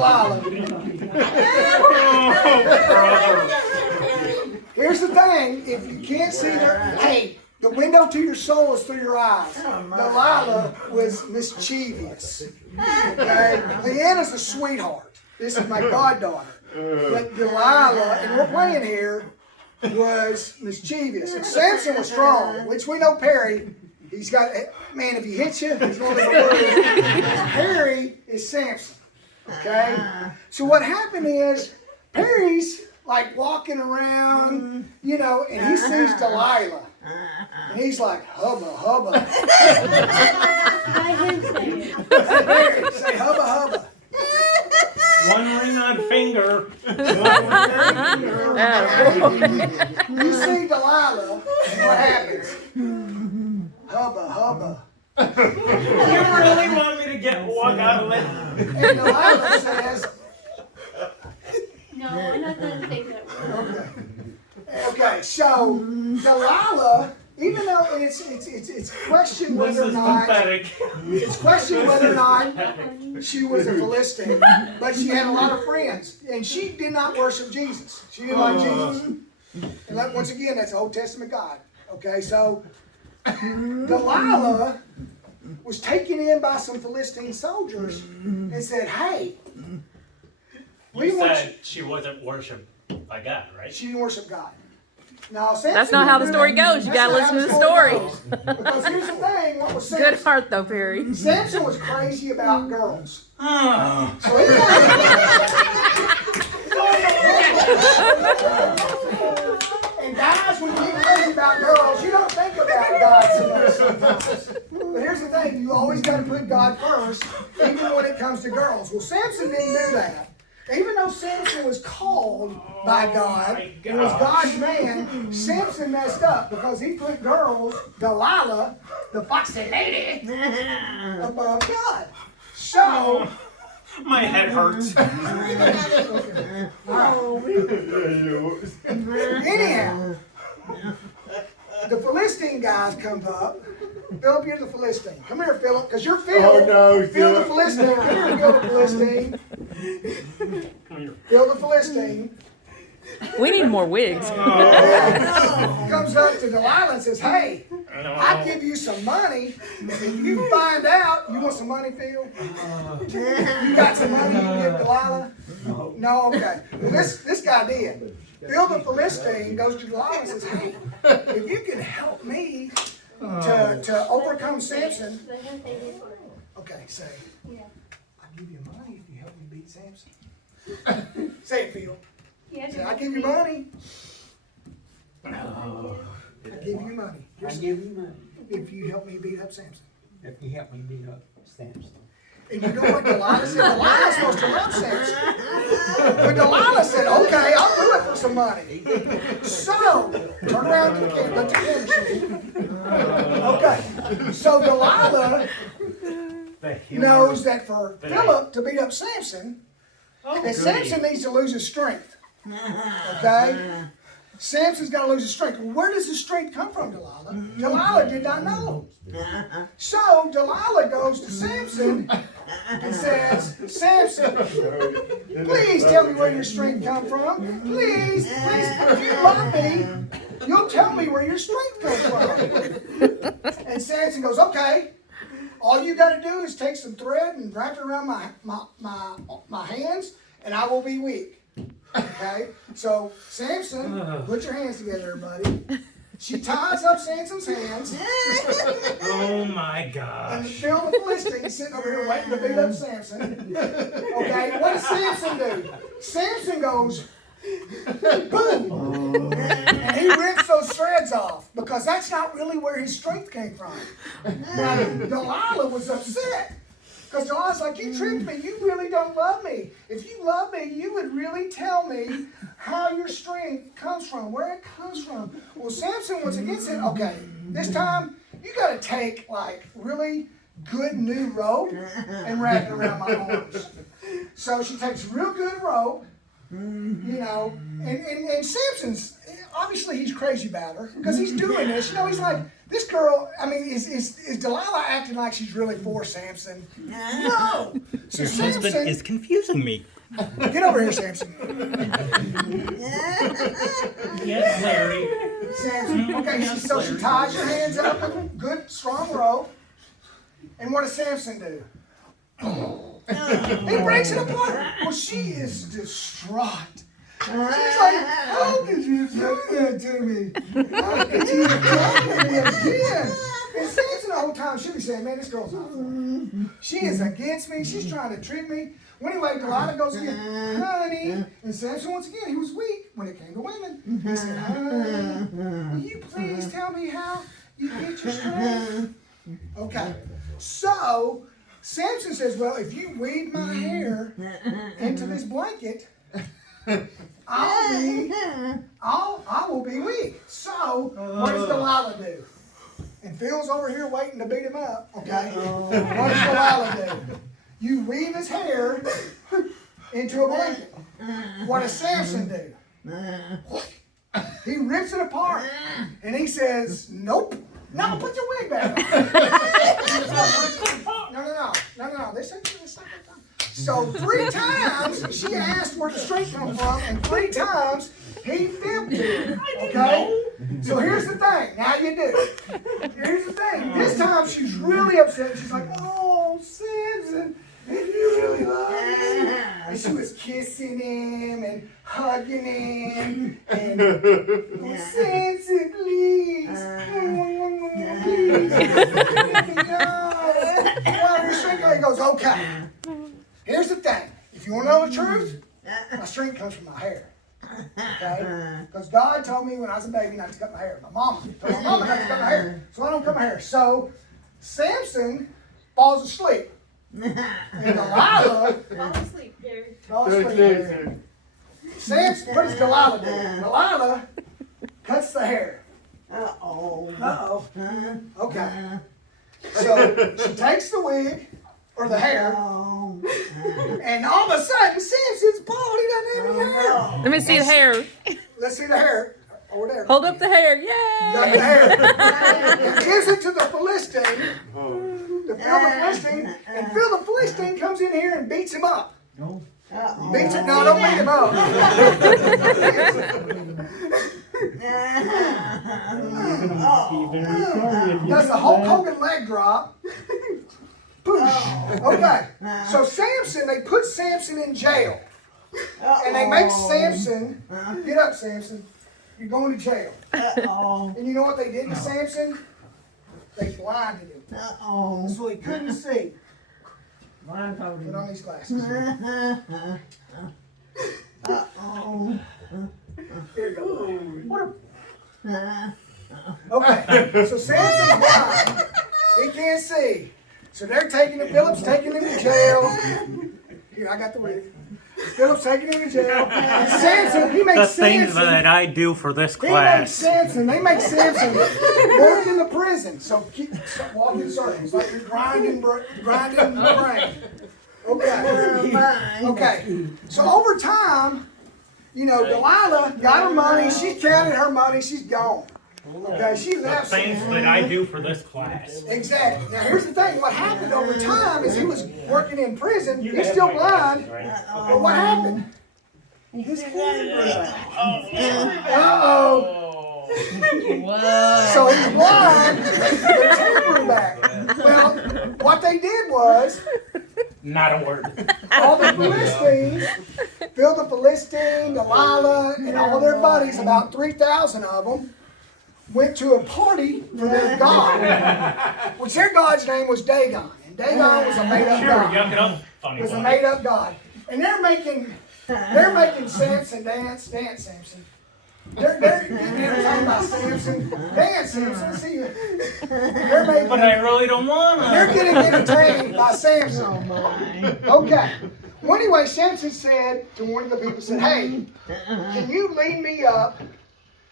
Delilah. Here's the thing, if you can't see hey, the window to your soul is through your eyes. Delilah was mischievous. Okay? Leanna's a sweetheart. This is my goddaughter. But Delilah, and we're playing here, was mischievous. And Samson was strong, which we know Perry, he's got, man, if he hits you, he's going to lose. Perry is Samson. Okay? So what happened is, Perry's like walking around, you know, and he sees Delilah. And he's like, hubba, hubba. I can say it. Perry, say hubba, hubba. One ring on finger. You see Delilah, and what happens? Hubba, hubba. You really want me to walk out of it? And Delilah says, No, I'm not going to say that word. okay, so Delilah, even though it's questioned whether or not she was a Philistine, but she had a lot of friends, and she did not worship Jesus. She didn't like Jesus. And once again, that's Old Testament God. Okay, so Delilah was taken in by some Philistine soldiers and said, "Hey, You said she wasn't worshipped by God, right? she didn't worship God." Now, Samson That's not how the story goes. You gotta listen to the story. Because here's the thing, what was Samson? Good heart though, Perry. Samson was crazy about girls. Oh. So he and guys, when you get crazy about girls, you don't think about God so much sometimes. But here's the thing, you always got to put God first, even when it comes to girls. Well, Samson didn't do that. Even though Samson was called by God, and was God's man, Samson messed up because he put girls, Delilah, the foxy lady, above God. So, My head hurts. anyhow, the Philistine guys come up. Philip, you're the Philistine. Come here, Philip, because you're Phil. Oh, no, Phil the Phil. Philistine. Come here, Phil the Philistine. Phil the Philistine. We need more wigs. Comes up to Delilah and says, "Hey, I'll give you some money if you find out." You want some money, Phil? You got some money you can give Delilah? No, okay. Well, this guy did. Phil the Philistine goes to Delilah and says, "Hey, if you can help me to overcome Samson." Okay, say, Yeah. "I'll give you money if you help me beat Samson." Say it, Phil. Yes. Say, "I'll give you money. Oh, I'll give you money. I give you money If you help me beat up Samson." if you help me beat up Samson. And you know what Delilah said? Delilah's supposed to love Samson. But Delilah said, "Okay, I'll do it for some money." So, turn around to the camera. Let the camera show you. Okay. So Delilah knows that for Philip to beat up Samson, that Samson needs to lose his strength. Okay? Samson's got to lose his strength. Well, where does his strength come from, Delilah? Delilah did not know. So Delilah goes to Samson and says, "Samson, please tell me where your strength comes from. Please, if you love me, you'll tell me where your strength comes from." And Samson goes, "Okay, all you got to do is take some thread and wrap it around my hands, and I will be weak." Okay, so Samson, put your hands together, everybody. She ties up Samson's hands. Oh my And gosh. Phil the Philistine sitting over here waiting to beat up Samson. Okay, what does Samson do? Samson goes, boom! And he rips those threads off because that's not really where his strength came from. Now, Delilah was upset. Because Delilah's like, "You tricked me. You really don't love me. If you love me, you would really tell me how your strength comes from, where it comes from." Well, Samson once again said, "Okay, this time you got to take like really good new rope and wrap it around my arms." So she takes real good rope, you know, and Samson's, obviously he's crazy about her because he's doing this. You know, he's like, This girl, I mean, is Delilah acting like she's really for Samson? No. So Your husband Samson, is confusing me. get over here, Samson. Yes, Larry. Samson. Okay, so she ties your hands up with a good, strong rope. And what does Samson do? He breaks it apart. Well, she is distraught. She's like, how could you do that to me? How could you do me again? And Samson the whole time she'll be saying, man, this girl's not for me. She is against me. She's trying to trick me. Well, anyway, Delilah goes again, honey. And Samson, once again, he was weak when it came to women. He said, honey, will you please tell me how you get your strength? Okay. So, Samson says, well, if you weave my hair into this blanket, I will be weak. So, what does Delilah do? And Phil's over here waiting to beat him up, okay? What does Delilah do? You weave his hair into a blanket. What does Samson do? He rips it apart and he says, nope. No, put your wig back on. No. This ain't So 3 times she asked where the strength come from, and 3 times he filmed it. Okay? So here's the thing. Now you do. Here's the thing. This time she's really upset. She's like, oh, Samson, if you really love me. And she was kissing him and hugging him and Samson, please. Please. He goes, okay. Here's the thing. If you want to know the truth, my strength comes from my hair. Okay? Because God told me when I was a baby not to cut my hair. My mama told my mama not to cut my hair. So I don't cut my hair. So Samson falls asleep. And Delilah Fall asleep, Gary. falls asleep. Samson, what does Delilah do? Delilah cuts the hair. Uh-oh. Okay. So she takes the wig or the hair, and all of a sudden Samson's bald. He doesn't have any hair. Let me see the hair. Let's see the hair over there. Hold up the hair. Got Yay! the hair. And gives it to the Philistine. To Phil the Philistine, and Phil the Philistine comes in here and beats him up. Beats him. No, don't beat him up. Does the Hulk Hogan leg drop? Push. Okay. So Samson, they put Samson in jail. And they make Samson, get up, Samson. You're going to jail. And you know what they did to Samson? They blinded him. So he couldn't see. Put on these glasses. Here you go. Okay, so Samson's blind. He can't see. So they're taking him, Philip's taking him to jail. Here, I got the wig. Philip's taking him to jail. And Samson, he makes The things Samson. that I do for this They class. make Samson work in the prison. So keep walking in circles like you're grinding the brain. Okay. So over time, you know, Delilah got her money. She counted her money. She's gone. Okay, she The left. things that I do for this class. Exactly. Now here's the thing. What happened over time is he was working in prison. He's still blind. But what happened? His hair grew back. Uh-oh. So he's blind. His hair grew back. Well, what they did was Not a word. all the Philistines, Phil the Philistine, Delilah, and all their buddies, about 3,000 of them, went to a party for their god, which their god's name was Dagon. And Dagon was a made-up Sure, god. yuck it up, funny Was a boy. made-up god. And they're making Samson dance, Samson. They're getting him talking about Samson. Dance, Samson. See you. But I really don't want They're to. getting entertained by Samson. Okay. Well, anyway, Samson said to one of the people, said, hey, can you lead me up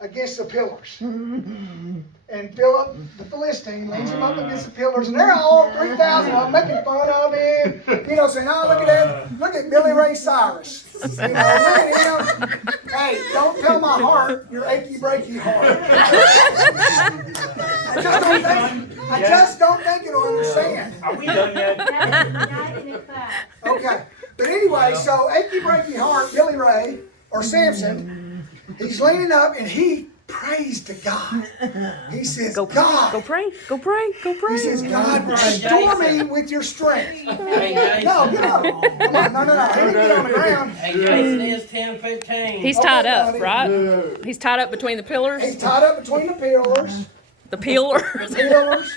against the pillars? And Philip, the Philistine, leads him up against the pillars, and they're all 3,000 of them making fun of him. You know, saying, oh, look at that. Look at Billy Ray Cyrus. You know, look at him. Hey, don't tell my heart your achy breaky heart. I just don't think it'll understand. Are we done yet? Not in a class. Okay. But anyway, so achy breaky heart, Billy Ray, or Samson, he's leaning up and he prays to God. He says, Go pray, God. go pray, go pray, go pray. He says, God, restore me with your strength. Hey, Jason. No, get up. Come on, no. He didn't get on the ground. Hey, Jason is 10:15. He's tied Okay, up, buddy. right? He's tied up between the pillars. He's tied up between the pillars. The pillars. The pillars.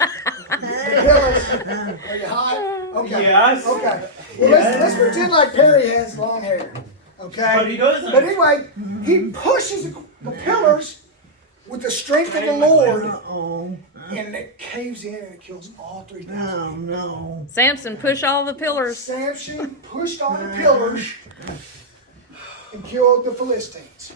The pillars. Are you hot? Okay. Yes. Okay. Well, let's pretend like Perry has long hair. Okay? But he doesn't. But anyway, he pushes the pillars with the strength of the Lord, and it caves in and it kills all 3,000. Oh, no. Samson, push all the pillars. Samson pushed on the pillars and killed the Philistines.